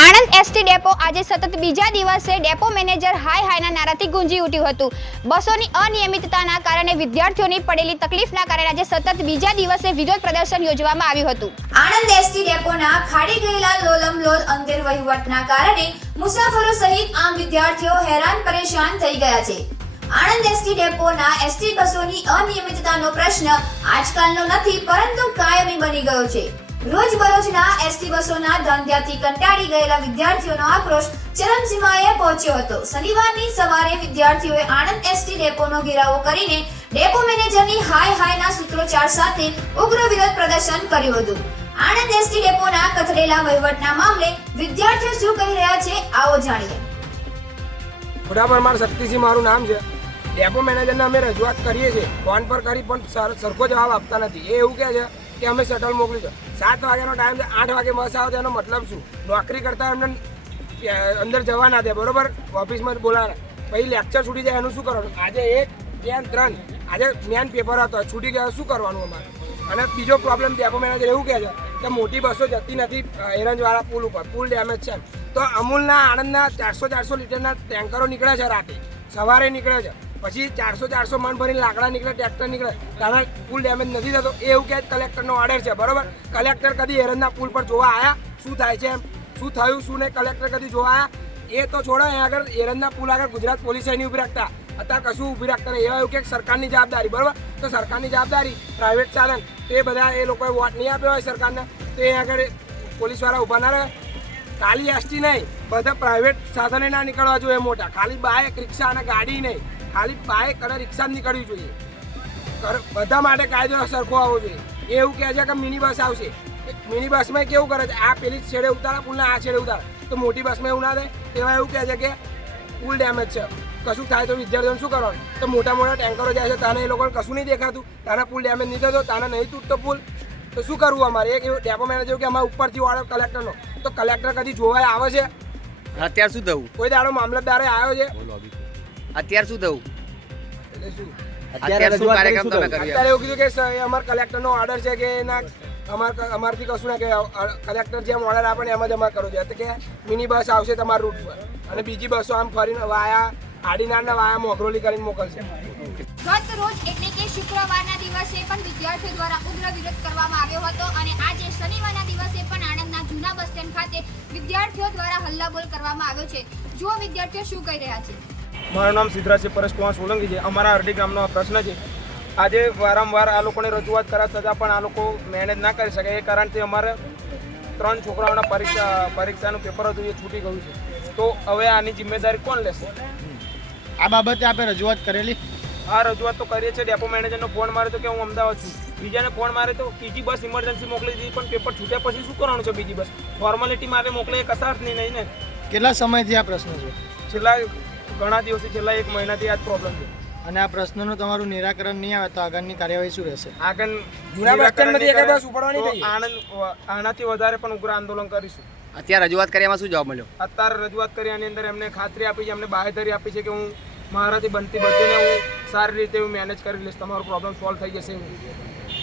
Anand ST depot આજે સતત બીજા દિવસે ડેપો મેનેજર હાય હાયના નારાથી ગુંજી ઉઠ્યું હતું. બસોની અનિયમિતતાના કારણે વિદ્યાર્થીઓની પડેલી તકલીફના કારણે આજે સતત બીજા દિવસે વિરોધ પ્રદર્શન યોજવામાં આવ્યું હતું. આણંદ એસટી ડેપોના ખાડી ગયેલા લોલમ લોલ અંધેર વહીવટના કારણે મુસાફરો સહિત આમ વિદ્યાર્થીઓ હેરાન પરેશાન થઈ ગયા છે. આણંદ એસટી ડેપોના એસટી બસોની અનિયમિતતાનો પ્રશ્ન આજકાલનો નથી, પરંતુ કાયમી બની ગયો છે. રોજબરોજના એસટી બસોના ધંધાથી કંટાળી ગયેલા વિદ્યાર્થીઓનો આક્રોશ ચરમસીમાએ પહોંચ્યો હતો. શનિવારની સવારે વિદ્યાર્થીઓએ આણંદ એસટી ડેપોનો ઘેરાવો કરીને ડેપો મેનેજરની હાય હાયના સૂત્રોચ્ચાર સાથે ઉગ્ર વિરોધ પ્રદર્શન કર્યું હતું. આણંદ એસટી ડેપોના કથળેલા વહીવટના મામલે વિદ્યાર્થીઓ શું કહી રહ્યા છે, આવો જાણીએ. બરાબર મારું શક્તિસિંહ મારું નામ છે. ડેપો મેનેજરને અમે રજૂઆત કરીએ છીએ. ફોન પર કરી પણ સરખો જવાબ આપતા નથી. એ એવું કહે છે કે અમે શટલ મોકલી છે. સાત વાગ્યાનો ટાઈમ છે. આઠ વાગે બસ આવે તેનો મતલબ શું? નોકરી કરતા એમને અંદર જવા ના દે. બરોબર? ઓફિસમાં બોલાવે. પછી લેક્ચર છૂટી જાય, એનું શું કરવાનું? આજે એક, બે ત્રણ. આજે મેન પેપર હતો. છૂટી ગયા, શું કરવાનું અમારે? અને બીજો પ્રોબ્લેમ ડેપો મેનેજર એવું કહે છે કે મોટી બસો જતી નથી એરંજવાળા પુલ ઉપર. પુલ ડેમેજ છે તો અમૂલના આણંદના ચારસો ચારસો લીટરના ટેન્કરો નીકળે છે રાતે. સવારે નીકળે છે. પછી ચારસો ચારસો મણ ભરીને લાકડા નીકળે, ટ્રેક્ટર નીકળે. તારા પુલ ડેમેજ નથી થતો. એ એવું કે કલેક્ટરનો ઓર્ડર છે. બરોબર? કલેક્ટર કદી એરંજના પુલ પર જોવા આવ્યા શું થાય છે એમ? શું થયું? શું નહીં? કલેક્ટર કદી જોવા આવ્યા એ તો છોડો, અહીંયા આગળ એરંજના પુલ આગળ ગુજરાત પોલીસ નહીં ઊભી રાખતા. અત્યારે કશું ઊભી રાખતા નહીં. એવા એવું કે સરકારની જવાબદારી. બરોબર? તો સરકારની જવાબદારી પ્રાઇવેટ સાધન એ બધા એ લોકોએ વોટ નહીં આપ્યો હોય સરકારને. તો એ આગળ પોલીસવાળા ઊભા ના રહે. ખાલી એસટી નહીં. બધા પ્રાઇવેટ સાધને ના નીકળવા જોઈએ મોટા. ખાલી બાઇક, રિક્ષા અને ગાડી નહીં. ખાલી બાઇક અને રિક્ષા જ નીકળવી જોઈએ. બધા માટે કાયદો સરખો આવવો જોઈએ. એવું કહે છે કે મિની બસ આવશે. મિની બસમાં કેવું કરે છે? આ પેલી છેડે ઉતારે પુલના આ છેડે ઉતારે. તો મોટી બસમાં એવું ના થાય. તેવા એવું કહે છે કે પુલ ડેમેજ છે. કશું થાય તો વિદ્યાર્થીઓને શું કરવાનું? તો મોટા મોટા ટેન્કરો જાય છે. તાને એ લોકોને કશું નહીં દેખાતું. તાના પુલ ડેમેજ નહીં થતો તાને નહીં તૂટતો પુલ. તો શું કરવું અમારે? એક એવું ડેપો મેનેજર કે અમારે ઉપરથી ઓર્ડર કલેક્ટરનો. તો કલેક્ટર કદી જોવાય આવે છે? અત્યારે શું થયું? કોઈ દાડો મામલતદારે આવ્યો છે? અત્યારે શું થયું? એટલે શું? અત્યારે શું કાર્યક્રમ તમે કર્યો? અત્યારે એવું કીધું કે અમાર એ અમારા કલેક્ટરનો ઓર્ડર છે કે ના અમાર અમારથી કશું ના કે કલેક્ટર જેમ ઓર્ડર આપે ને એમ જ અમારે કરવું જોઈએ કે મિની બસ આવશે તમારા રૂટ પર અને બીજી બસો આમ ફરીને વાયા આડીનારના વાયા મોગરોલી કરીને મોકલશે. ગત રોજ એટલે કે શુક્રવારના દિવસે પણ વિદ્યાર્થીઓ દ્વારા ઉગ્ર વિરોધ કરવામાં આવ્યો હતો અને આજે શનિવારના દિવસે પણ આણંદના જૂના બસ સ્ટેન્ડ ખાતે વિદ્યાર્થીઓ દ્વારા હલ્લાબોલ કરવામાં આવ્યો છે. જુઓ વિદ્યાર્થીઓ શું કહી રહ્યા છે. મારું નામ સિદ્ધરાજ પરેશ કુમાર સોલંકી છે. અમારા અરડી ગામનો આ પ્રશ્ન છે. આજે વારંવાર આ લોકોને રજૂઆત કર્યા છતાં પણ આ લોકો મેનેજ ના કરી શકે એ કારણથી અમારે ત્રણ છોકરાઓના પરીક્ષા પરીક્ષાનું પેપર હતું એ છૂટી ગયું છે. તો હવે આની જિમ્મેદારી કોણ લેશે? આ બાબતે આપણે રજૂઆત કરેલી? આ રજૂઆત તો કરીએ છીએ. ડેપો મેનેજરનો ફોન મારે તો કે હું અમદાવાદ છું. બીજાને ફોન મારે તો બીજી બસ ઇમરજન્સી મોકલી દીધી પણ પેપર છૂટ્યા પછી શું કરવાનું છે બીજી બસ? ફોર્માલિટી મારે મોકલે એ કશા નહીં નહીં ને. કેટલા સમયથી આ પ્રશ્ન છે? છેલ્લા ઘણા દિવસથી છેલ્લા એક મહિનાથી આ જ પ્રોબ્લેમ છે. અને આ પ્રશ્નનું તમારું નિરાકરણ નહીં આવે તો આગળની કાર્યવાહી શું રહેશે? આગળ જૂના બસ સ્ટેન્ડમાંથી એક બસ ઉપડવાની નહીં આણંદ આનાથી વધારે પણ ઉગ્ર આંદોલન કરીશું. અત્યારે રજૂઆત કરી એમાં શું જવાબ મળ્યો? અત્યારે રજૂઆત કરી આની અંદર એમને ખાતરી આપી છે એમને બાહેધરી આપી છે કે હું મારાથી બનતી બધીને હું સારી રીતે હું મેનેજ કરી લઈશ તમારો પ્રોબ્લેમ સોલ્વ થઈ જશે